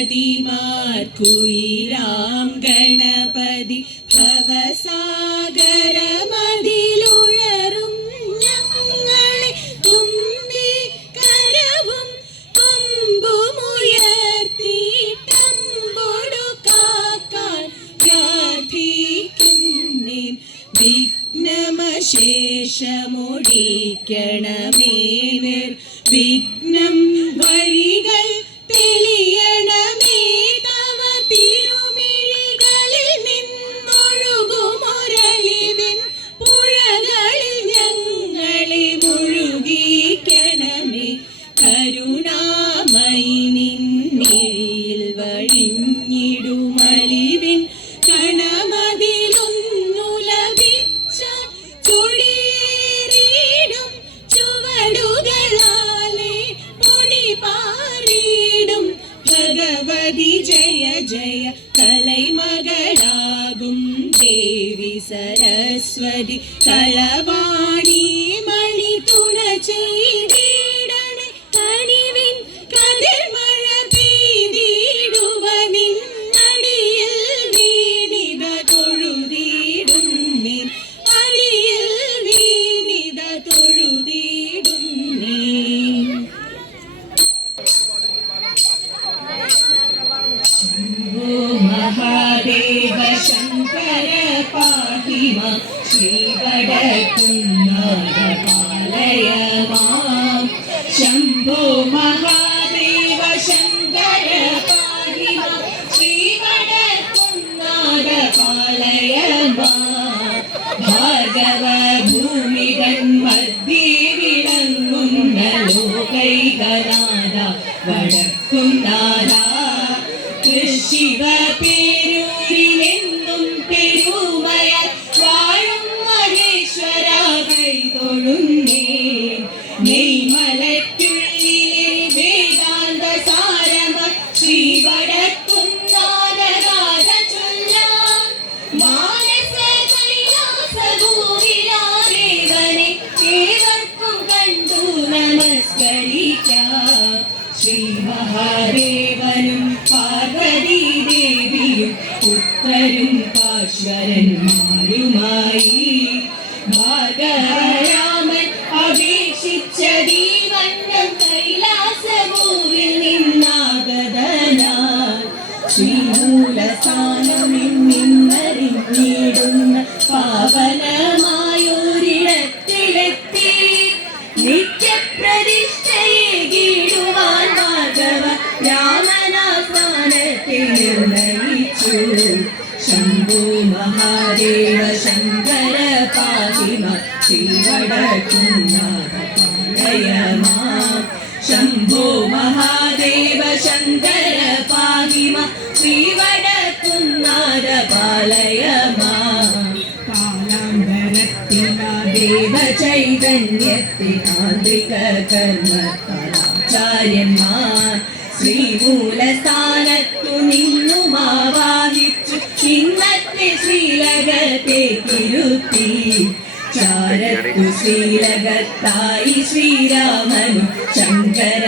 നദിമാർക്കുയിരാം ഗണപതി ഭവസാഗരമതിലുഴറും ഞങ്ങളെ തുമ്പി കരവും കൊമ്പുമുയർത്തി ஜெய கலைமகளாகும் தேவி சரஸ்வதி களவாணி மணி துணச்செய் செய்கநாதா வடக்கும் நாதா श्री महादेव തിരുത്തേ തിരുത്തി ചാരത്തു ശ്രീലകത്തായി ശ്രീരാമനും ശങ്കര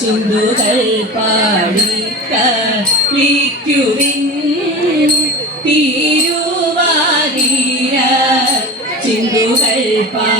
ചുണ്ടുകൾ പാടി കളിക്കുവിൻ തീരുവാതീര ചിന്തുകൾ പാടി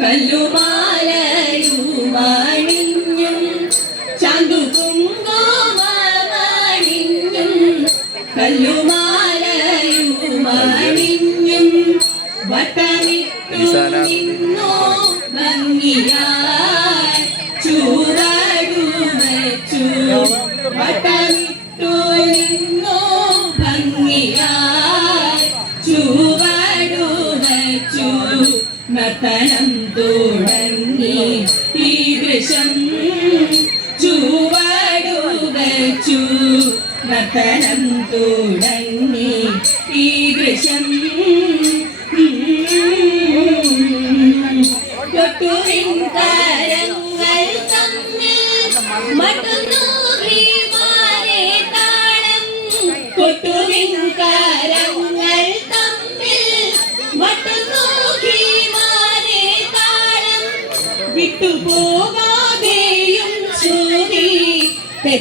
还有吗？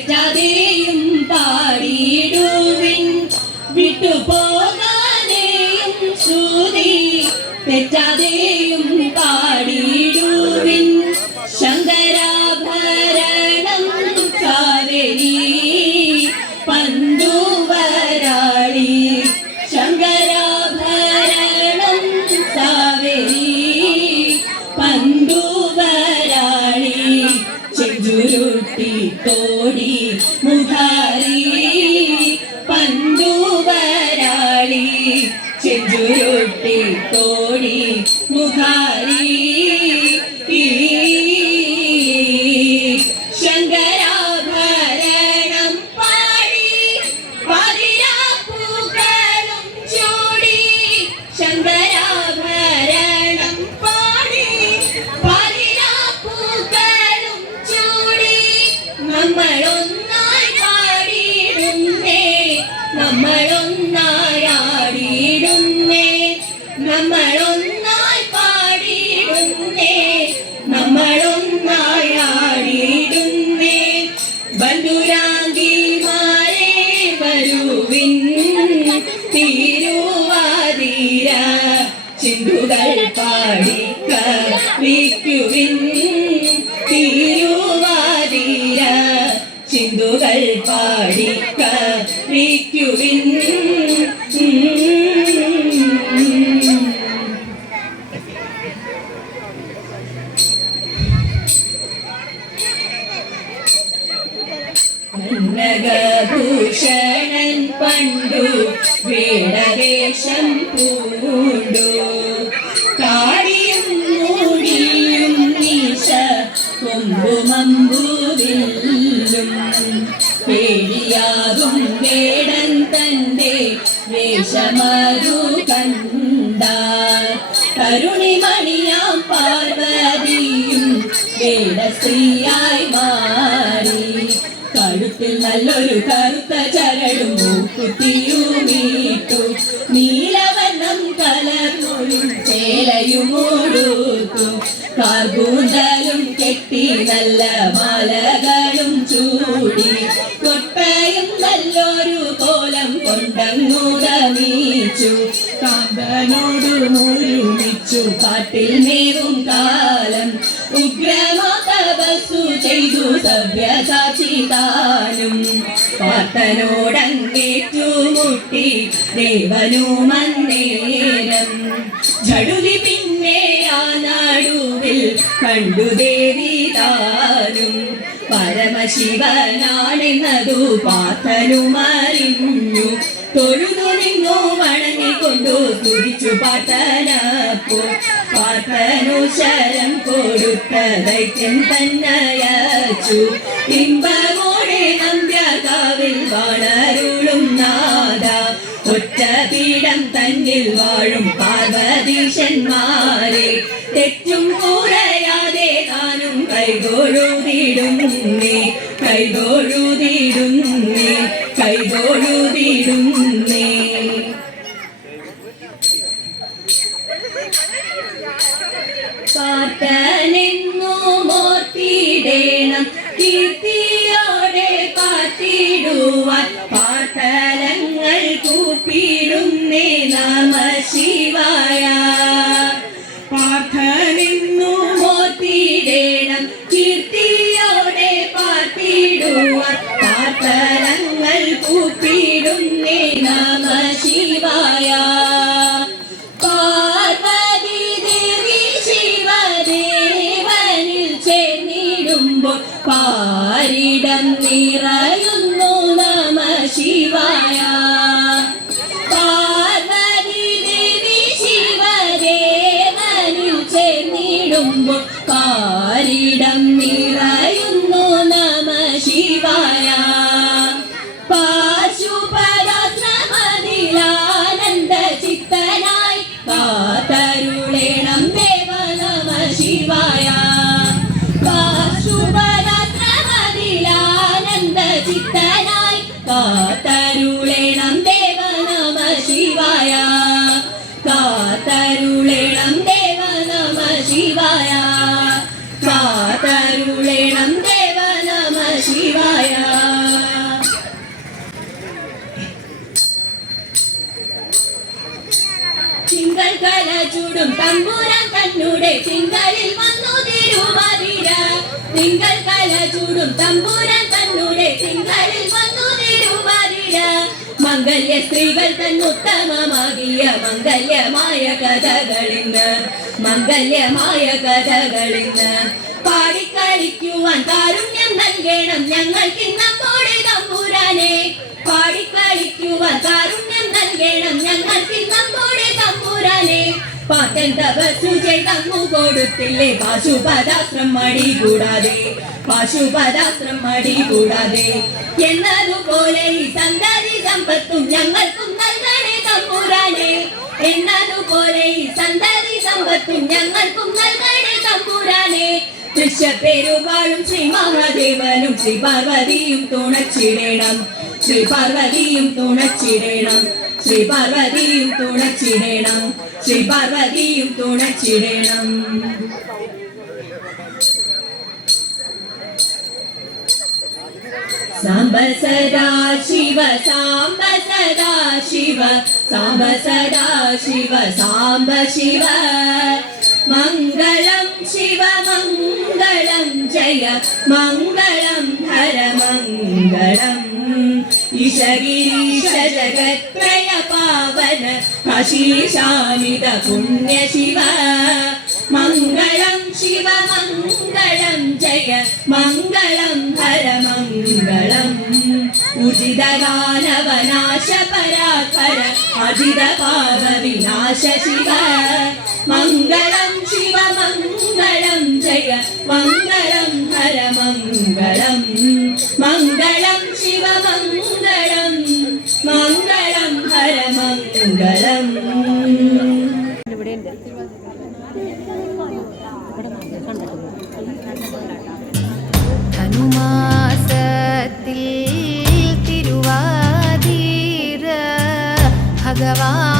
家的 വിക്ക വിക്കുവിൻ തിരുവാതിര ചിന്തുകൾ പാടിക്ക വിക്കുവിൻ ഭൂഷണൻ പണ്ടു വീണവേഷം പൂണ്ടു കറുത്ത ചരടും കുത്തിയുമീട്ടു നീലവർണം കലർന്നൊഴി ചേലയുമോടൂത്തു കാർഗൂന്തലും കെട്ടി നല്ല വാർത്തനോടങ്ങേറ്റുമുട്ടി ദേവനു മന്ദേരം ജടുലി പിന്നെ ആ നാടുവിൽ കണ്ടു ദേവി താനും. പരമശിവനാണെന്നതു പാത്തനുമറിഞ്ഞു തൊഴുതു നിന്നു വണങ്ങിക്കൊണ്ടു തുടിച്ചു പാത്തനപ്പോ പാത്തനു ശരം കൊടുത്ത ദൈത്യം തന്നയച്ചു. ഇമ്പമോ പിതാവിൽ വളരുളും നാദ ഒറ്റ പീഠം തന്നിൽ വാഴും പാർവതീശന്മാരെ തെറ്റും കൂറയാതെ താനും കൈതോഴുതിടും കൈതോഴുതിടും കൈതോഴു ചേർന്നിടുമ്പോൾ കാരിടം നിറയുന്നു തമ്പുരാൻ തന്നൂടെ തിങ്കളിൽ വന്നു തിരുവാതിര. തിങ്കൾ കല ചൂടും തമ്പുരാൻ തന്നൂടെ തിങ്കളിൽ വന്നു തിരുവാതിര. മംഗല്യ സ്ത്രീകൾ തന്നുത്തമമാകിയ മംഗല്യമായ കഥകളിന്ന് മംഗല്യമായ കഥകളിന്ന്. പാടിക്കളിക്കുവാൻ കാരുണ്യം നൽകണം ഞങ്ങൾക്ക് നമ്മോടെ തമ്പുരാനെ. പാടിക്കളിക്കുവാൻ കാരുണ്യം നൽകണം ഞങ്ങൾക്ക് നമ്മോടെ തമ്പുരാനെ. പാട്ടൻ തപസ്സു ചെയ്തങ്ങു കൊടുത്തില്ലേ? പാശുപദാസ്ത്രം മടി കൂടാതെ പാശുപദാശ്രം മടി കൂടാതെ. എന്നതുപോലെ ഈ സന്തതി സമ്പത്തും ഞങ്ങൾക്കും നൽകണേ തമ്പുരാനെ. എന്നതുപോലെ ഈ സന്തതി സമ്പത്തും ഞങ്ങൾക്കും നൽകണേ തമ്പുരാനെ. തൃശപ്പേരുവാളും ശ്രീ മഹാദേവനും ശ്രീ പാർവതിയും തുണച്ചിടണം. ശ്രീ പാർവതിയും തുണച്ചിടണം. ശ്രീ പാർവതിയും തുണച്ചിടണം. ശ്രീ പാർവതിയും തുണച്ചിടണം. സാമ്പ സദാ ശിവ സാമ്പ സദാ ശിവ സാമ്പ സദാ ശിവ സാമ്പ ശിവ. മംഗളം ശിവ മംഗളം ജയ മംഗളം ഹര മംഗളം. ഈശഗിരീശ ജഗത്രയ പാവന കശീശാമിത പുണ്യ ശിവ. മംഗളം ശിവ മംഗളം ജയ മംഗളം ഹര മംഗളം. ഉചിതഗാനവനാശ പരാകര അജിത പാപ വിനാശ ശിവ. മംഗളം ശിവ മംഗളം ജയ മംഗളം ഹര മംഗളം. മംഗളം ശിവ മംഗളം മംഗളം ഭഗവാൻ തൻ്റെ തിരുനാ